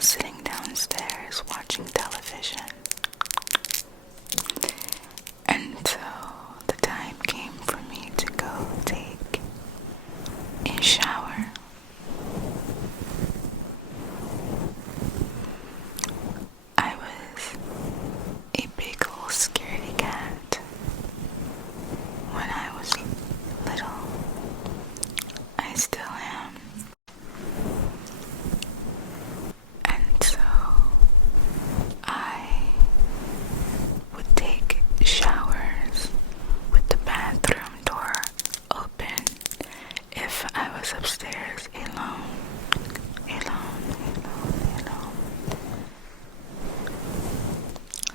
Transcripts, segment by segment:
was sitting downstairs watching television. And so the time came for me to go take a shower. I was a big old scaredy cat when I was little. I still am. And so I would take showers with the bathroom door open if I was upstairs alone.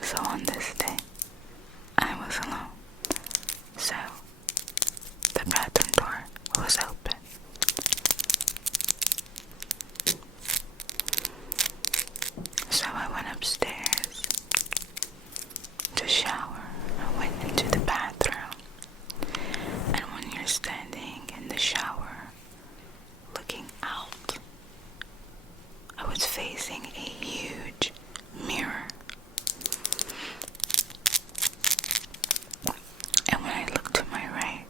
So on this day, I was alone. So the bathroom door was open. So I went upstairs to shower. I went into the bathroom. And when you're standing in the shower, looking out, I was facing a huge mirror. And when I looked to my right,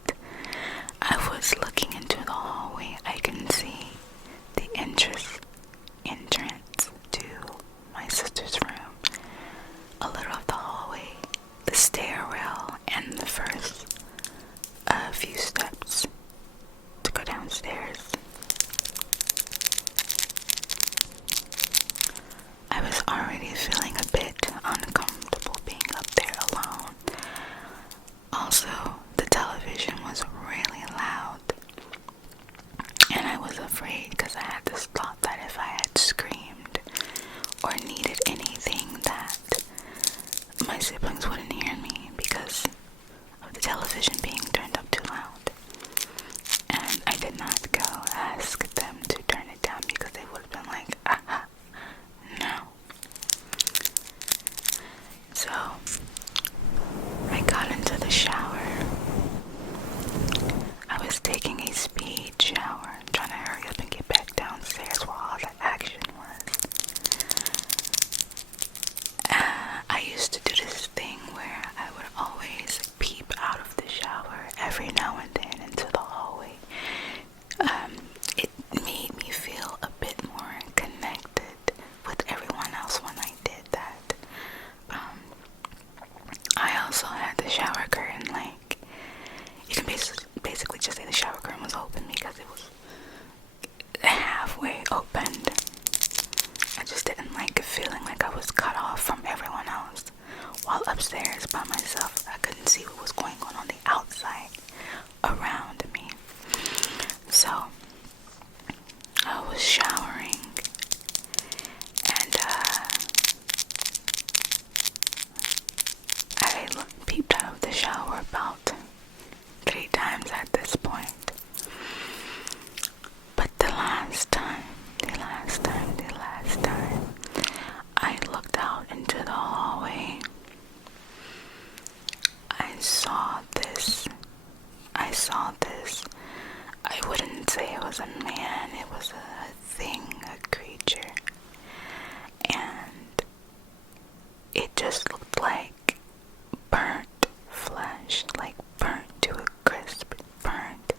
I was looking into the hallway. I can see the entrance to my sister's room, a little of the hallway, the stairwell, and the first few steps to go downstairs. I was already feeling a bit uncomfortable being up there alone. Also, the television was really loud, and I was afraid because I had this thought that if I had screamed or needed anything, that my siblings wouldn't hear me because of the television being turned up too loud. And I did not go ask them to turn it down because they would have been like, no. So I got into the shower. I was taking a speed shower, trying to hurry up and get back downstairs while all the action was. I used to do this thing where I would always peep out of the shower every now and then into the hallway. It made me feel a bit more connected with everyone else when I did that. I also had the shower curtain, like, you can basically just say the shower curtain was open because it was halfway opened. I just didn't like feeling like I was cut off from everyone else. While upstairs by myself, I couldn't see what was going on the outside around me. So I was showering, and I peeped out of the shower about 3 times at this point. But the last time I looked out into the hallway, I saw this. I wouldn't say it was a man, it was a thing, a creature. And it just looked like burnt flesh, like burnt to a crisp, burnt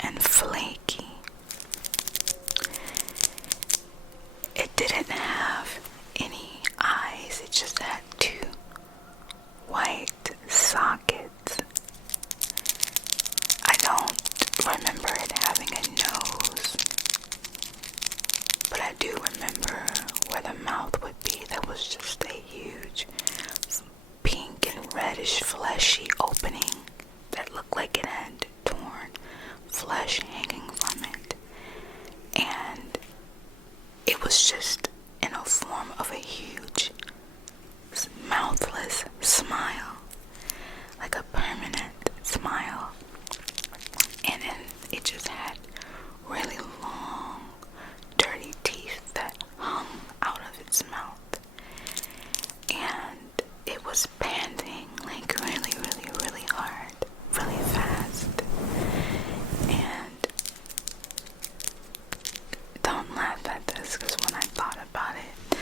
and flaky. It didn't have any eyes, it just had 2 white sockets. I don't remember it having a nose, but I do remember where the mouth would be. That was just a huge pink and reddish fleshy opening that looked like it had torn flesh hanging from it. And it was just in a form of a huge mouthless smile, like a permanent smile. And then it just had really long, dirty teeth that hung out of its mouth. And it was panting like really, really, really hard, really fast. And don't laugh at this, because when I thought about it,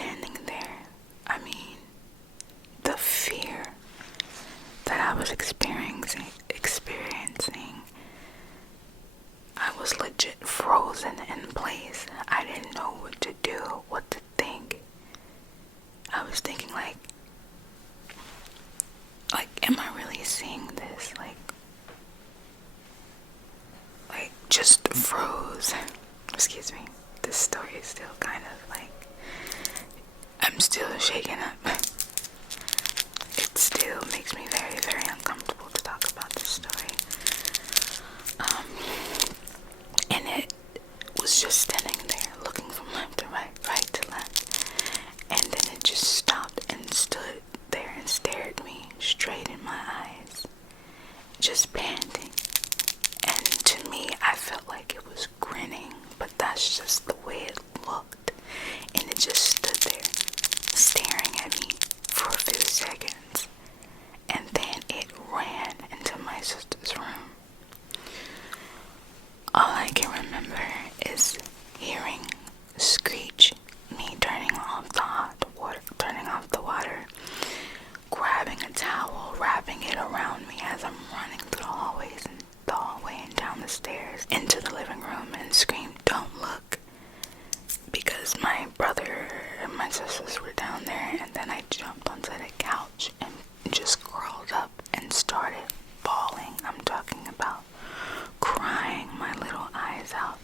standing there, I mean, the fear that I was experiencing, I was legit frozen in place. I didn't know what to do, what to think. I was thinking like, am I really seeing this? Just froze. Excuse me. This story is still kind of I'm still shaken up. It still makes me very, very uncomfortable to talk about this story. And it was just standing there looking from left to right, right to left. And then it just stopped and stood there and stared me straight in my eyes, just panting. And to me, I felt like it was grinning, but that's just the way it looked. And it just stood there staring at me for a few seconds. And then it ran into my sister's room. All I can remember is hearing Screech, me turning off the water, grabbing a towel, wrapping it around me as I'm running through the hallway and down the stairs into the living room, and screamed, "Don't look," because my brother and my sisters were down there. And then I jumped onto the couch and just curled up and started bawling. I'm talking about crying my little eyes out.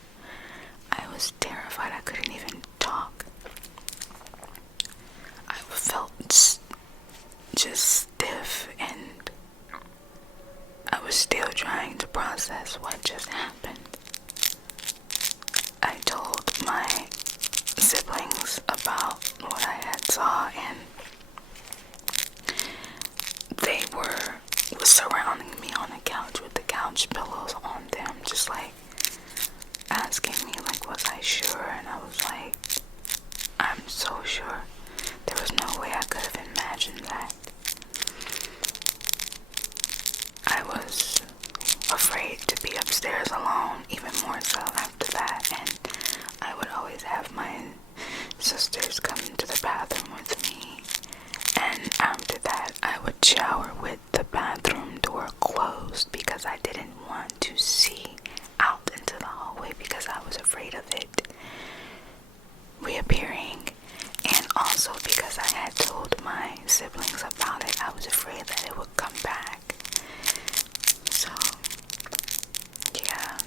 I was terrified. I couldn't even talk. I felt just stiff, and I was still trying to process what just happened. I told my siblings about what I had saw, and they were surrounding me on the couch with the couch pillows on them, just asking me was I sure? And I was like, I'm so sure. There was no way I could have imagined that. I was afraid to be upstairs alone, even more so after that, and I would always have my sisters come to the bathroom with me, and after that I would shower with the bathroom door closed because I didn't want to see out into the hallway because I was afraid of it reappearing, and also because I had told my siblings about it. I was afraid that it would come back. So yeah,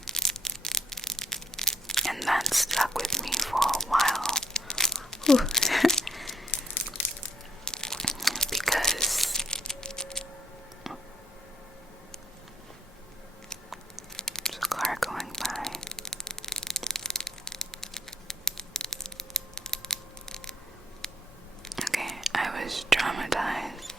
and that stuck with me for a while. Because there's a car going by. Okay, I was traumatized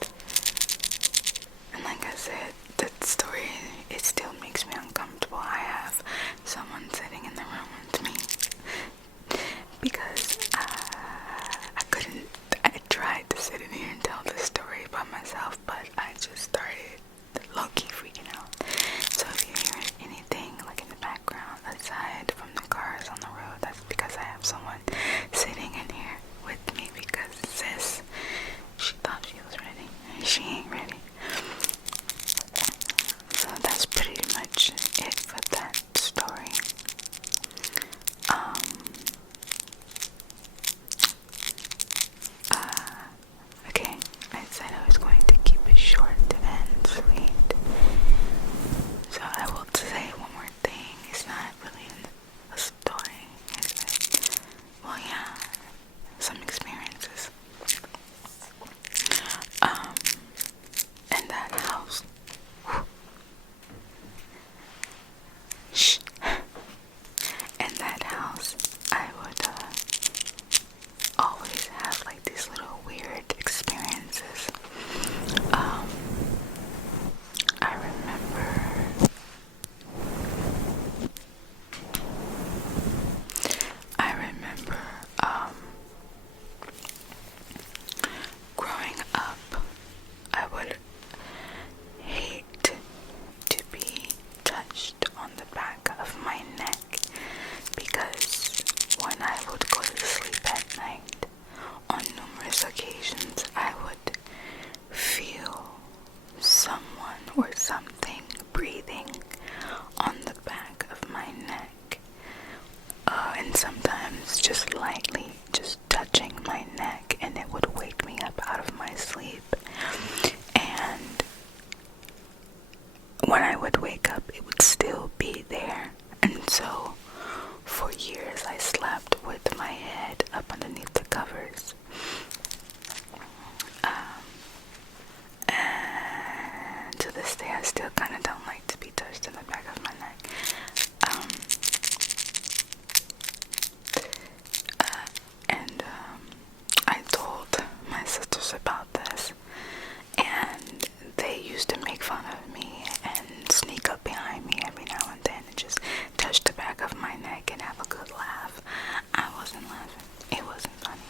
sisters about this, and they used to make fun of me and sneak up behind me every now and then and just touch the back of my neck and have a good laugh. I wasn't laughing. It wasn't funny.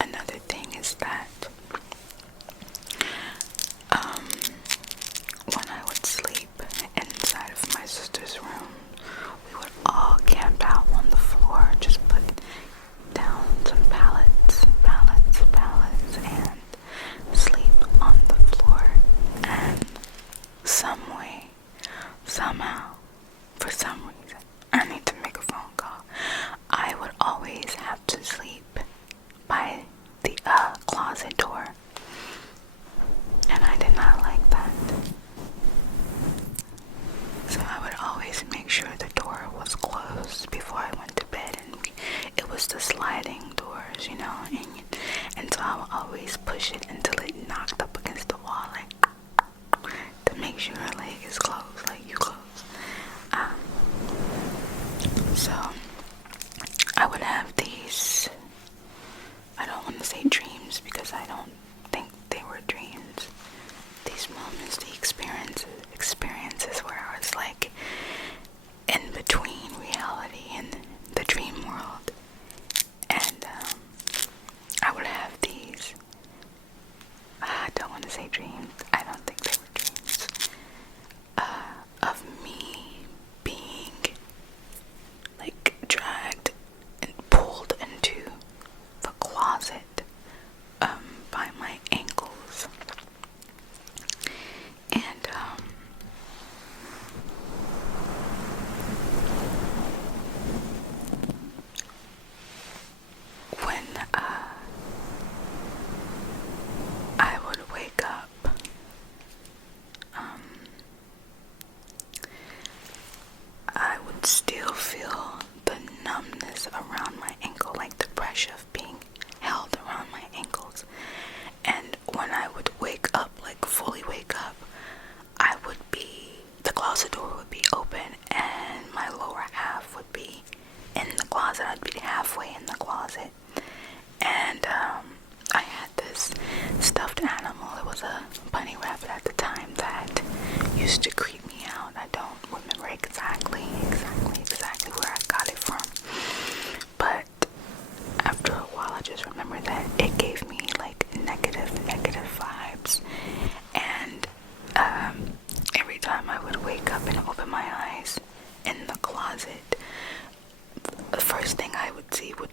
Another thing is that when I would sleep inside of my sister's room, we would all camp out on the floor, just put down some pallets, and sleep on the floor. And some way, somehow, for some reason, I need to make a phone call. I would always have to sleep by the closet door, and I did not like that. So I would always make sure the door was closed before I went to bed, and it was the sliding doors, you know, and so I would always push it until it knocked up against the wall, like, to make sure her leg is closed, like you close. So I would have these, I don't want to say dreams because I don't think they were dreams. These moments, the experiences where I was like in between reality and the dream world, and I would have these, I don't want to say dreams, I don't think they were dreams, of me being like dragged and pulled into the closet by my ankles. And when I would wake up, I would still feel the numbness around my ankle, like the pressure of being held around my ankles. And when I would wake up, like fully wake up, the closet door would be open and my lower half would be in the closet. I'd be halfway in the closet. And I had this stuffed animal. It was a bunny rabbit at the time that used to creep me out. I don't remember exactly where I got it from. But after a while, I just remember that it gave me like negative vibes. And every time I would wake up and open my eyes in the closet, the first thing I would see would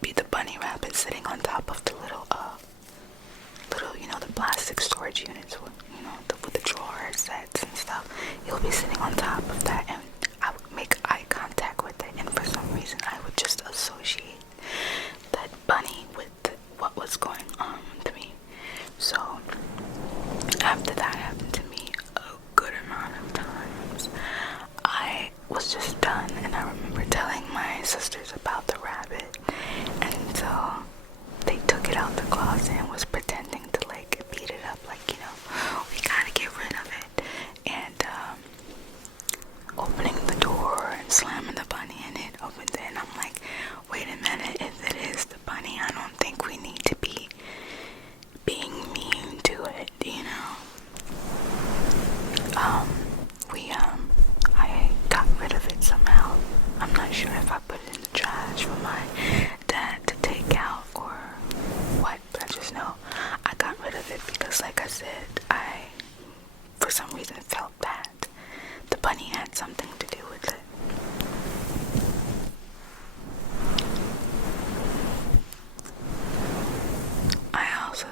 be the bunny rabbit sitting on top of the little, you know, the plastic storage units, you know, with the drawer sets and stuff. He'll be sitting on top of that, and I would make eye contact with it, and for some reason I would just associate that bunny with what was going on to me. So after that happened to me a good amount of times, I was just done, and I remember telling my sisters about the rabbit, and so they took it out the closet and was pretending to like beat it up, like, you know, we gotta get rid of it, and opening the door and slamming the bunny, and it opened it, and I'm like, wait a minute, if it is the bunny, I don't think we need to be being mean to it, you know. I got rid of it somehow. I'm not sure if I put it in the trash for my dad to take out or what, but I just know I got rid of it because, like I said, I, for some reason, felt that the bunny had something to do with it. I also